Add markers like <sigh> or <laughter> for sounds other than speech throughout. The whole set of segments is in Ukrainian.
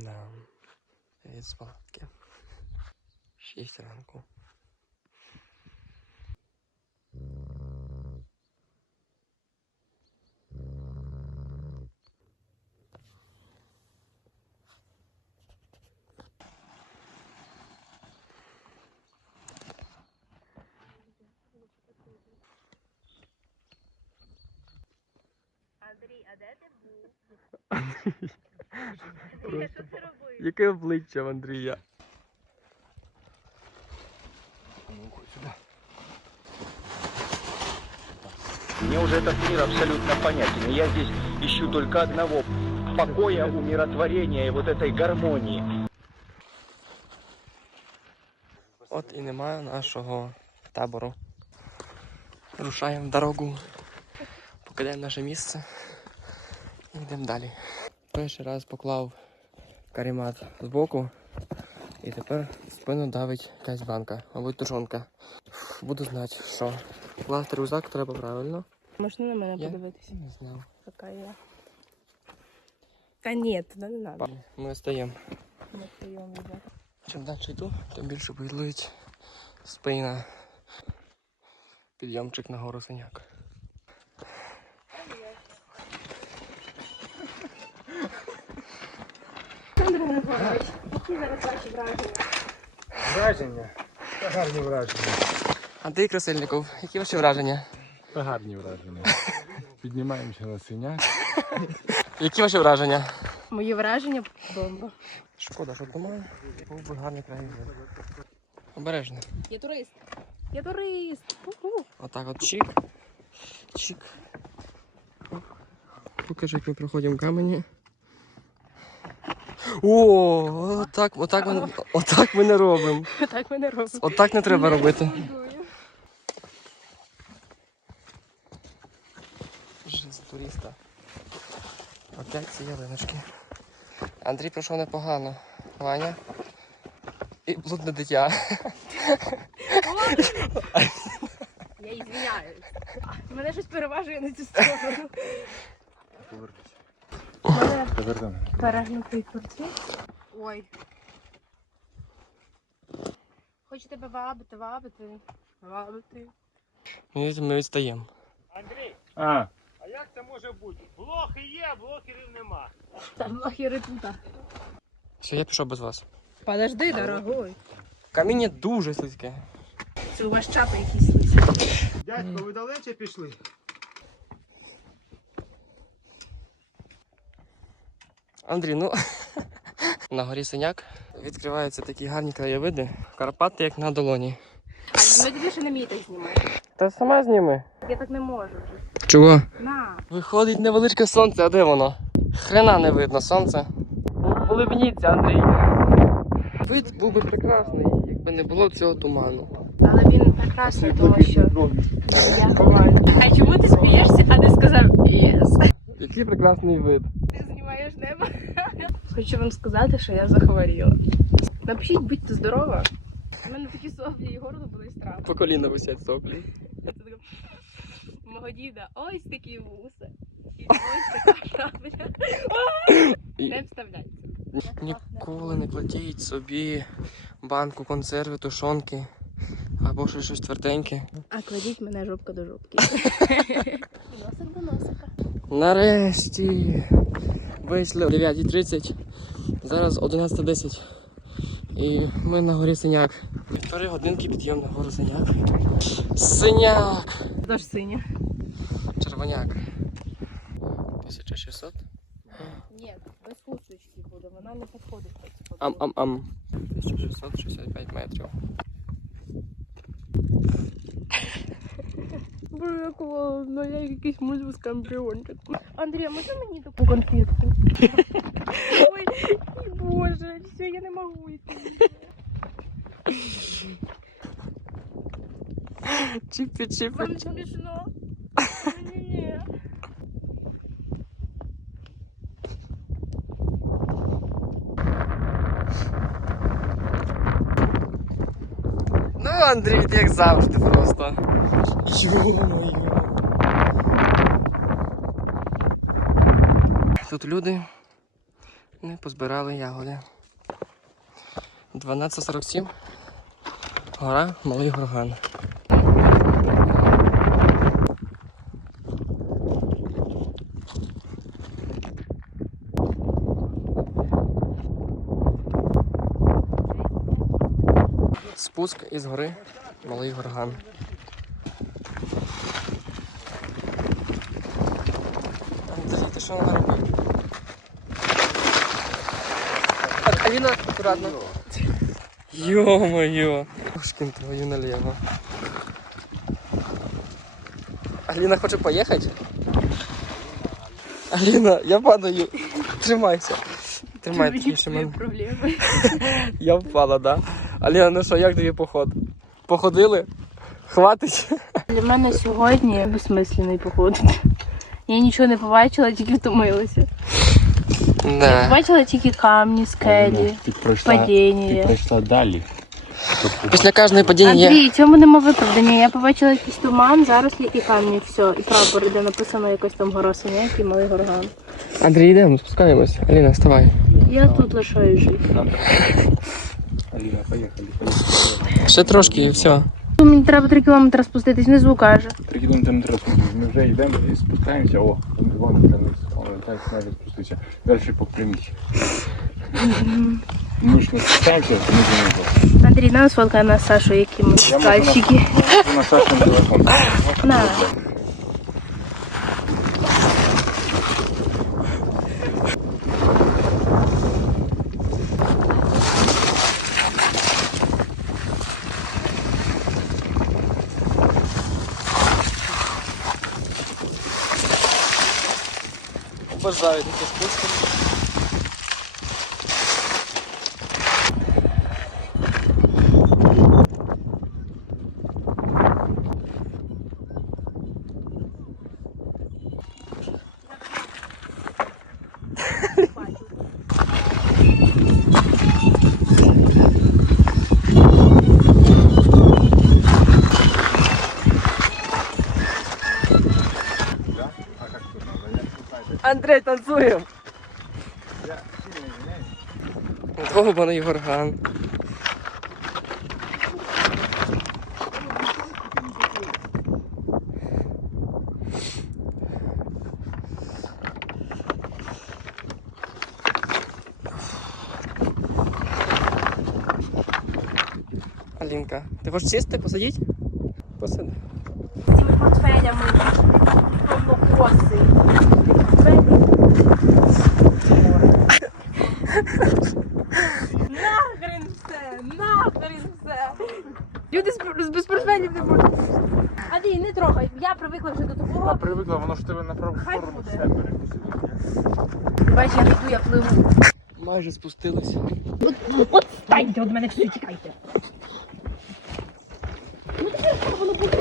Да. Від спалатки. Шість ранку. Андрій, що ти робив? Яке обличчя в Андрія? Мне уже этот мир абсолютно понятен. Я здесь ищу только одного покоя, умиротворения и вот этой гармонии. От і немає нашого табору. Рушаємо в дорогу. Покидаємо наше місце і йдемо далі. Перший раз поклав каремат збоку і тепер спину давить якась банка, мабуть, тушонка. Буду знати, що класти рюкзак треба правильно. Можна на мене Я подивитися, не знав. яка я. Та ні, туди не треба. Ми стаємо. Ми прийом йде. Чим далі йду, тим більше болить спина. Підйомчик на гору синяк. Андрій які зараз ваші враження? Враження? Та гарні враження. Андрій Красильников, які ваші враження? Та гарні враження. Піднімаємося на синяк. Які ваші враження? Мої враження бомба. Шкода, що немає. Був би гарний краєвид. Обережно. Я турист. Я турист. Отак от чик. Чик. Покажи, як ми проходимо камені. О, отак, отак, ми, отак ми не робимо. Так ми не робимо. Отак не треба робити. Жизнь туриста. Опять ці ялиночки. Андрій пройшов непогано. Ваня. І блудне дитя. Я ізвиняюсь. Мене щось переважує на цю сторону. У мене Повернемо. перегнутий портрет. Ой. Хочу тебе вабити, вабити. Вабити. Ми ми відстаємо. Андрій, А, а як це може бути? Блохи є, а блокерів нема. Там лохіри тут. Все, я пішов без вас. Подожди, дорогой. Каміння дуже слизьке. Це у вас чапи якісь слизькі. Дядько, ви далече пішли? Андрій, ну <laughs> на горі синяк відкриваються такі гарні краєвиди. Карпати як на долоні. А ну більше не мій так знімати. Та сама зніми. Я так не можу вже. Чого? На. Виходить невеличке сонце, а де воно? Хрена не видно сонце. Улибніться, Андрій. Вид був би прекрасний, якби не було цього туману. Але він прекрасний, тому що я А чому ти смієшся, а не сказав єс? Який прекрасний вид. Небо? Хочу вам сказати, що я захворіла. Напишіть, будьте здорова. У мене такі соплі і горло були страшно. По коліна висять соплі. Мого діда ось такі вуса. І ось така шапля. Не вставляйте. ніколи не кладіть собі банку консерви, тушонки або ще щось тверденьке. А кладіть мене жопка до жопки. Носик до носика. Нарешті вийшли о 9.30. Зараз 11.10. І ми на горі синяк. Півтори годинки підйом на гору синяк. Синяк! Тож синя. Червоняк. 1600. Ні, без хусточки буде, вона не підходить Ам-ам-ам. 1665 метрів. Боже, як холодно, я якийсь музу з кампіончик. Андрій, а можна мені таку конфетку? <laughs> Ой, і боже, все, я не можу йти. Чіпі-чіпі. Вам смішно? Ні. Ну, Андрій, ти як завжди просто. Тут люди Не позбирали ягоди. 12.47. Гора Малий Горган. Спуск із гори Малий Горган. Андрій, ти що наробив? А- Аліна, акуратно. Йо-моє. Ушкін твою наліво. Аліна хоче поїхати? Аліна, я падаю. Тримайся. Тримай тихіше мене. проблеми. <laughs> Я впала, да? Аліна, ну що, як тобі поход? Походили? Хватить? Для мене сьогодні безсмислений поход. Я нічого не побачила, тільки втомилася. Да. Побачила тільки камні, скелі, Ти пройшла, ти падіння. пройшла далі. Після кожної події є. Андрій, цьому нема виправдання. Я побачила якийсь туман, зарослі і камні, все, і прапор, де написано якось там гора Синяк і малий горган. Андрій, йдемо, спускаємось. Аліна, вставай. Я тут лишаю жити. Аліна, поїхали, поїхали. Ще трошки і все. Ну, Мені треба три кілометри спуститись, внизу каже. Три кілометри не треба спуститися. Ми вже йдемо і спускаємося. О, там два метри вниз. О, так навіть спуститися. Далі по прямій. Ми ж не спускаємося, ми не Андрій, нам сфоткає на Сашу, які ми Я можу на- кальчики. На Сашин телефон. На. Обожаю такі спуски. Андрей, танцуем! Довбаний горган. Алінка, ти хочеш сісти, посидіти? Посиди. Цими портфелями. Повнокоси. Нахрен все! Нахрен все! Люди з, з без портфелів не можуть. Андрій, не трогай, я привикла вже до привикла, воно ж тебе на праву Хай сторону буде. все бере. Бач, я не йду, я пливу. Майже спустилися. От станьте від мене всі, тікайте. Ну ти що, воно буде.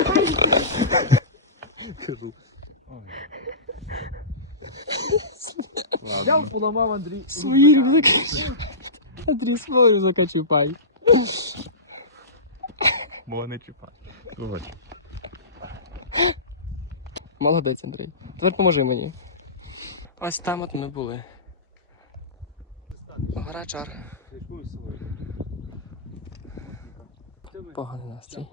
Ладно. поламав Андрій. Свої рюкзаки. Андрій, свої рюкзака чіпай. Бо не чіпай. Вибач. Молодець, Андрій. Тепер поможи мені. Ось там от ми були. Гора чар. Поганий настрій.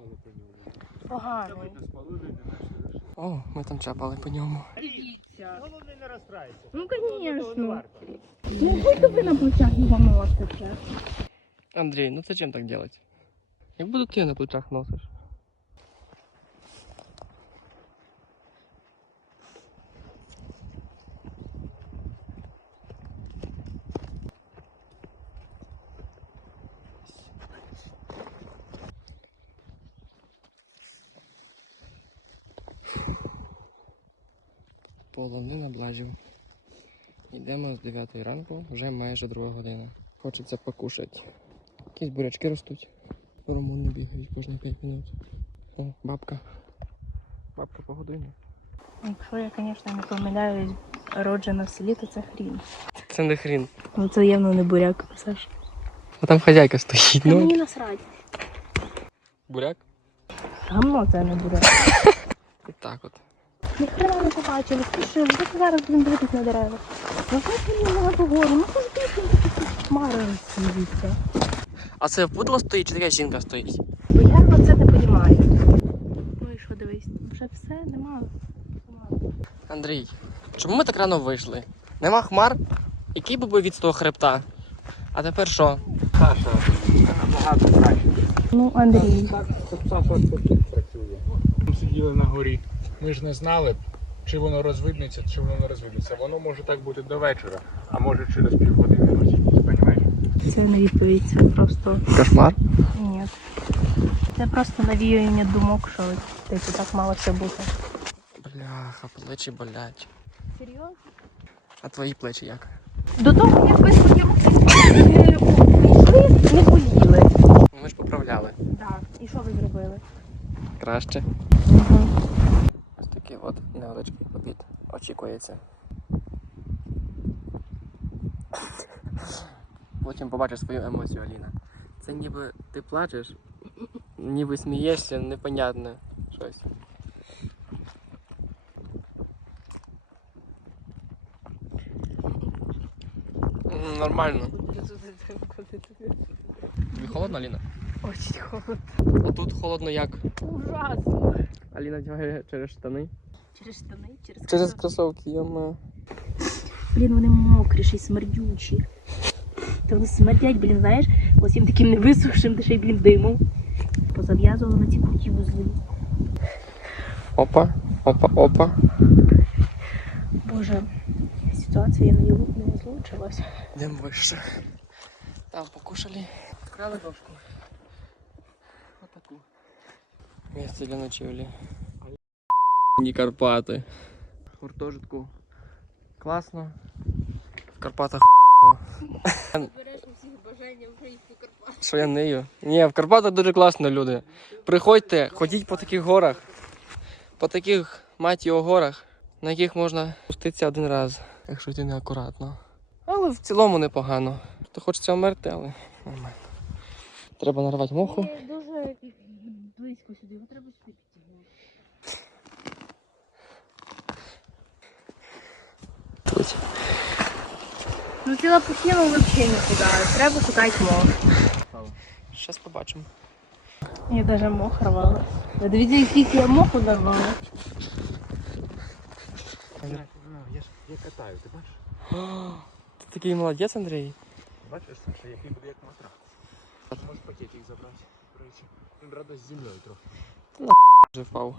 Поганий. О, ми там чапали по ньому. Головне не розстраюйся. Ну, звісно. Ну, будь тобі на плечах його носити. Андрій, ну зачем так делать? Як буду ти на плечах носиш? Половина блажів. Йдемо з 9 ранку, вже майже друга година. Хочеться покушати. Якісь бурячки ростуть. Румуни бігають кожні 5 минут. О, бабка. Бабка погодує. Якщо я, звісно, не помиляюсь, роджена в селі, то це хрін. Це не хрін. Ну це явно не буряк, Саш. А там хазяйка стоїть. Ну, мені насрать. буряк. Гамно це не буряк. <laughs> Так от. Ніхрена не побачили, спішили, зараз будемо дивитись на дерева. Ну мені на ту гору? Ну хоч ти хмари розсіються. А це пудло стоїть чи така жінка стоїть? Бо я оце не розумію. Ну і що, дивись, вже все, нема. Андрій, чому ми так рано вийшли? Нема хмар? Який би був від того хребта? А тепер що? Саша, набагато краще. Ну, Андрій. Так, Саша тут працює. Ми сиділи на горі. Ми ж не знали, чи воно розвиднеться, чи воно не розвиднеться. Воно може так бути до вечора, а може через півгодини розвиднеться, розумієш? Це не відповідь, це просто Кошмар. ні. Це просто навіювання думок, що типу так мало все бути. Бляха, плечі болять. Серйозно? А твої плечі як? До того, як ви свої руки прийшли, не боліли. Ми ж поправляли. Так. І що ви зробили? Краще. Ось такий от невеличкий обід очікується. Потім побачиш свою емоцію, Аліна. Це ніби ти плачеш, ніби смієшся, непонятне щось. Нормально. Тобі холодно, Аліна? Очень холодно. А тут холодно як? Ужасно. Аліна вдягає через штани. Через штани, через Через кросовки. йома. Блін, вони мокрі, ще й смердючі. Та вони смердять, блін, знаєш, ось їм таким невисохшим, де ще й, блін, димом. Позав'язували на ці круті вузли. Опа, опа, опа. Боже, ситуація не, не злучилась. Йдемо вище. Там покушали. Вкрали дошку. Місце для ночівлі. Ні Карпати. Гуртожитку. Класно. В Карпатах Береш усіх бажання українську Карпату. що я нею. Ні, в Карпатах дуже класно, люди. Приходьте, ходіть по таких горах. По таких мать його горах, на яких можна спуститися один раз, якщо йти неакуратно. Але в цілому непогано. То хочеться вмерти, але нормально. Треба нарвати моху. Близько сюди, його треба сюди підтягнути. Тут. Ну ці лапухи ну, взагалі нікуди. Треба шукати мох. Щас побачимо. Я даже мох рвала. Ви дивіться, скільки я моху нарвала. Я ж я катаю, ти бачиш? Ти такий молодець, Андрій. Бачиш, Саша, який буде як матрас. Можеш пакетик забрати, до речі. Він радо з землею трохи. Вже впав.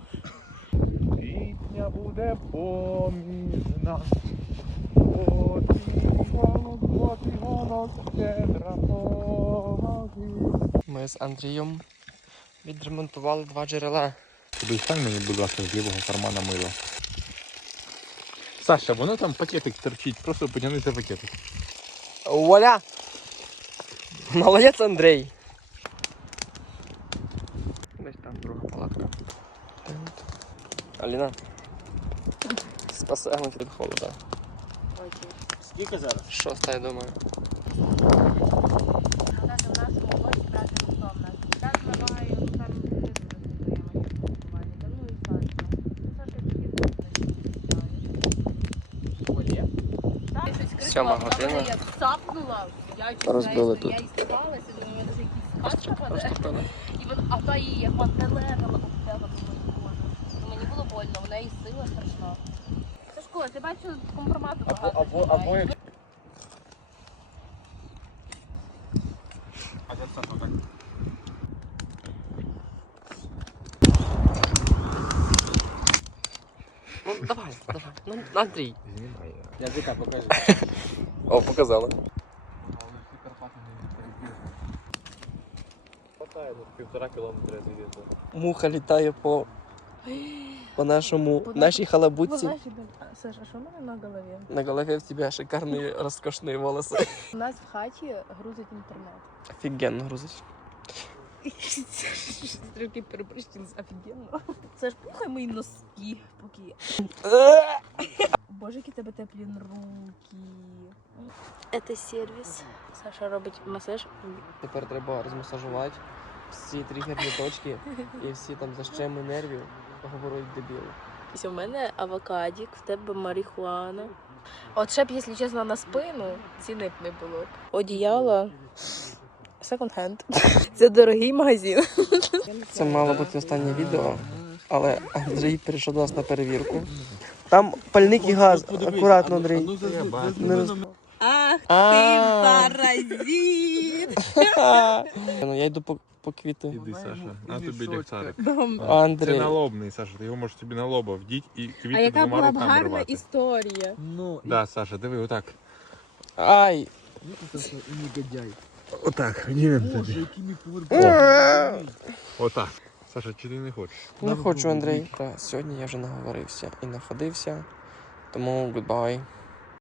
Літня буде поміж нас. Ми з Андрієм відремонтували два джерела. Достань мені, будь ласка, з лівого кармана мило. Саша, воно там пакетик торчить, просто потягни цей пакетик. Вуаля! Молодець, Андрій! Аліна. Спасаємо від холода. Окей. Скільки зараз? Шоста, я думаю. І Сьома година. Я цапнула, я Розбили тут. Я істивалася, думаю, я дуже якийсь Просто, пропаде. І вона, а та її як мантелегала об тебе, думаю, боже. Ну, Мені було больно, в неї сила страшна. Сашко, ти бачу, компромату багато. або, або. А де Саша так? Ну, давай, давай. Ну, Андрій. Знімай. Язика покажи. О, показала. Хватає, ну, півтора кілометра звідти. Муха літає по, <gasps> по нашому, По нашій халабутці. Саша, що в мене на голові? На голове в тебя шикарные <laughs> роскошные волосы. У нас в хаті грузить інтернет. Офігенно грузиш. <laughs> Трохи перепрошую, офігенно. Це ж пухай мої носки, поки. <laughs> Боже, які тебе теплі руки. Це сервіс. Саша робить масаж. Тепер треба розмасажувати всі тригерні точки і всі там защеми нервів. Говорить дебіл. У мене авокадік, в тебе марихуана. От ще б, якщо чесно, на спину ціни б не було. Одіяло секонд-хенд. <laughs> Це дорогий магазин. <laughs> Це мало бути останнє відео, але Андрій прийшов до нас на перевірку. Там пальник і газ. Акуратно, Андрій. Не роз... Ах, А. паразит! <laughs> Ну, я йду по, по квіти. Іди, Саша, на тобі ліхтарик. Це налобний, Саша, ти його можеш собі на лоба вдіть і А квіти яка двома була б руками гарна рвати. історія? Да, Саша, диви, отак. Ай! Отак, дівим тобі. Отак. Саша, чи ти не хочеш? Не хочу, Андрій. Та, сьогодні я вже наговорився і находився. Тому goodbye.